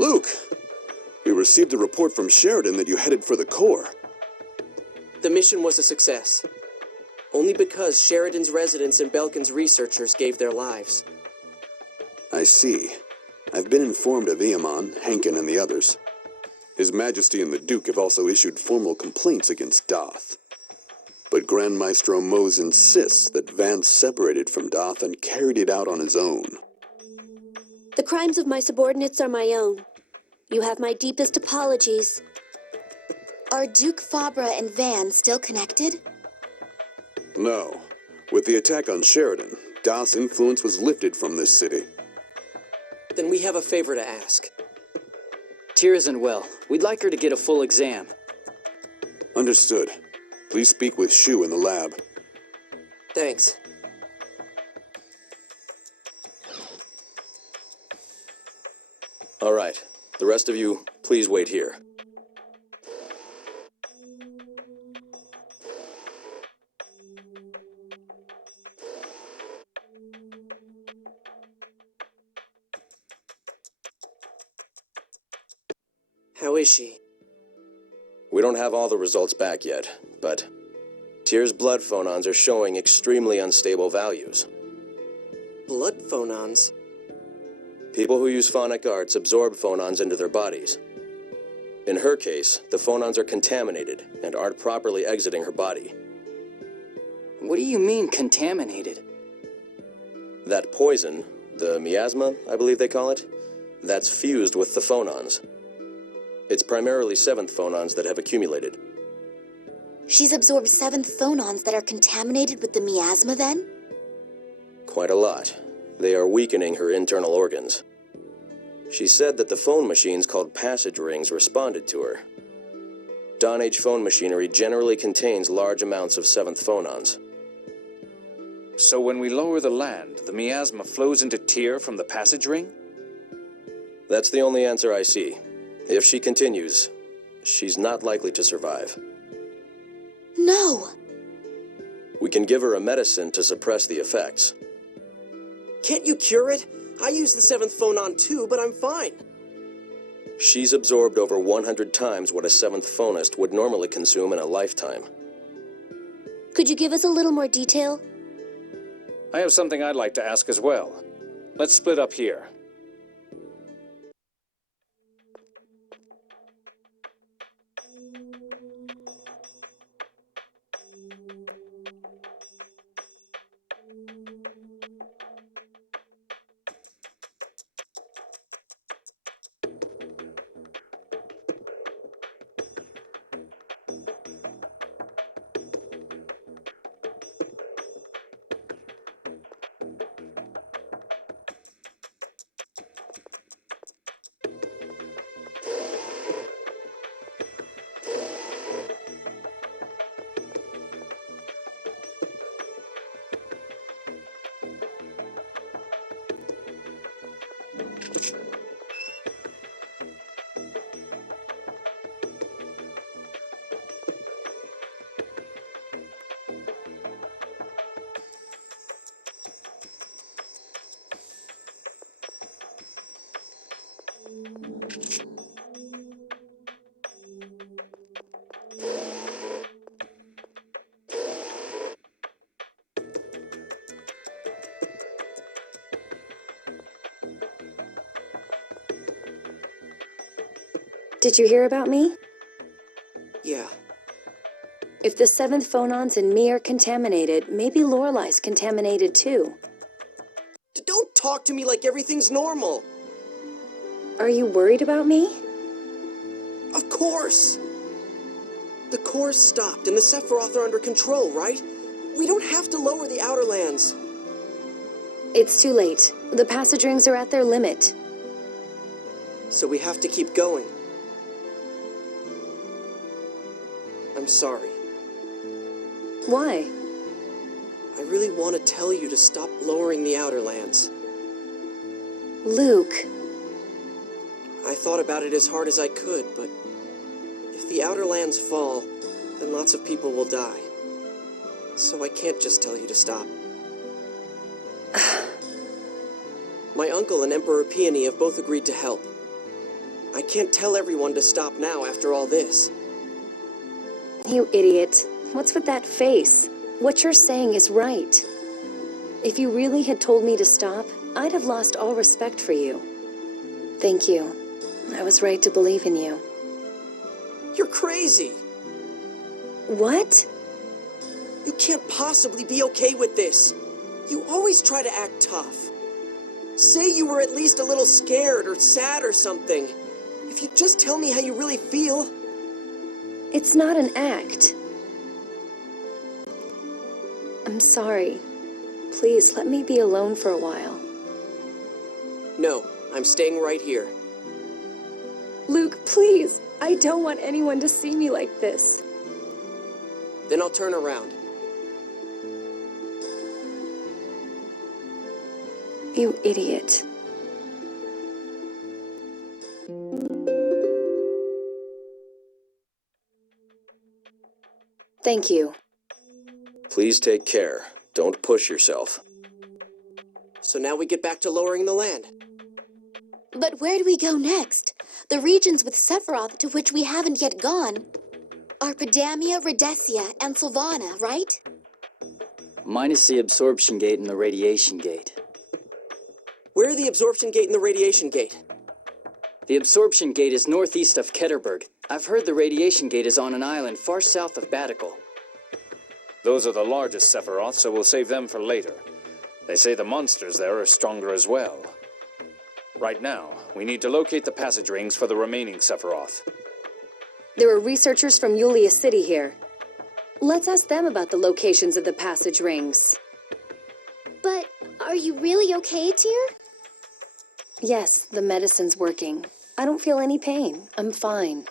Luke, we received a report from Sheridan that you headed for the core. The mission was a success. Only because Sheridan's residents and Belkin's researchers gave their lives. I see. I've been informed of Eamon, Hankin, and the others. His Majesty and the Duke have also issued formal complaints against Doth. But Grand Maestro Mose insists that Vance separated from Doth and carried it out on his own. The crimes of my subordinates are my own. You have my deepest apologies. Are Duke Fabra and Van still connected? No. With the attack on Sheridan, Da's influence was lifted from this city. Then we have a favor to ask. Tyr isn't well. We'd like her to get a full exam. Understood. Please speak with Shu in the lab. Thanks. All right. The rest of you, please wait here. How is she? We don't have all the results back yet, but Tyr's blood phonons are showing extremely unstable values. Blood phonons? People who use phonic arts absorb phonons into their bodies. In her case, the phonons are contaminated and aren't properly exiting her body. What do you mean, contaminated? That poison, the miasma, I believe they call it, that's fused with the phonons. It's primarily 7th phonons that have accumulated. She's absorbed 7th phonons that are contaminated with the miasma then? Quite a lot. They are weakening her internal organs. She said that the phone machines called passage rings responded to her. Dawn Age phone machinery generally contains large amounts of 7th phonons. So when we lower the land, the miasma flows into Tyr from the passage ring? That's the only answer I see. If she continues, she's not likely to survive. No. We can give her a medicine to suppress the effects. Can't you cure it? I use the 7th phonon too, but I'm fine. She's absorbed over 100 times what a 7th phonist would normally consume in a lifetime. Could you give us a little more detail? I have something I'd like to ask as well. Let's split up here. Did you hear about me? Yeah. If the 7th phonons in me are contaminated, maybe Lorelai's contaminated too. Don't talk to me like everything's normal. Are you worried about me? Of course. The core's stopped and the Sephiroth are under control, right? We don't have to lower the outer lands. It's too late. The passage rings are at their limit. So we have to keep going. I'm sorry. Why? I really want to tell you to stop lowering the outer lands. Luke. I thought about it as hard as I could, but if the outer lands fall, then lots of people will die. So I can't just tell you to stop. My uncle and Emperor Peony have both agreed to help. I can't tell everyone to stop now after all this. You idiot. What's with that face? What you're saying is right. If you really had told me to stop, I'd have lost all respect for you. Thank you. I was right to believe in you. You're crazy! What? You can't possibly be okay with this. You always try to act tough. Say you were at least a little scared or sad or something. If you just tell me how you really feel. It's not an act. I'm sorry. please let me be alone for a while. No, I'm staying right here. Luke, please! I don't want anyone to see me like this. Then I'll turn around. You idiot. Thank you. Please take care. Don't push yourself. So now we get back to lowering the land. But where do we go next? The regions with Sephiroth to which we haven't yet gone are Pedamia, Rhodesia, and Sylvana, right? Minus the absorption gate and the radiation gate. Where are the absorption gate and the radiation gate? The absorption gate is northeast of Ketterberg. I've heard the radiation gate is on an island far south of Batical. Those are the largest Sephiroths, so we'll save them for later. They say the monsters there are stronger as well. Right now, we need to locate the passage rings for the remaining Sephiroth. There are researchers from Yulia City here. Let's ask them about the locations of the passage rings. But are you really okay, Tyr? Yes, the medicine's working. I don't feel any pain. I'm fine.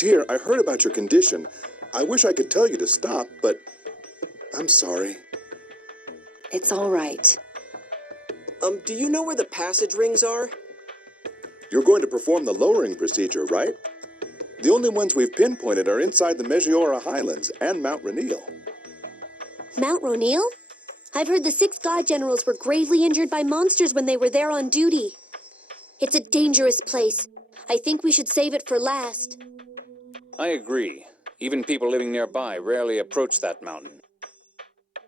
Dear, I heard about your condition. I wish I could tell you to stop, but I'm sorry. It's all right. Do you know where the passage rings are? You're going to perform the lowering procedure, right? The only ones we've pinpointed are inside the Megiora Highlands and Mount Rainiel. Mount Ronil? I've heard the 6 god generals were gravely injured by monsters when they were there on duty. It's a dangerous place. I think we should save it for last. I agree. Even people living nearby rarely approach that mountain.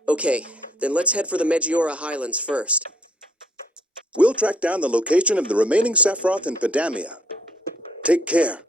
Okay, then let's head for the Megiora Highlands first. We'll track down the location of the remaining Sephiroth in Pedamia. Take care.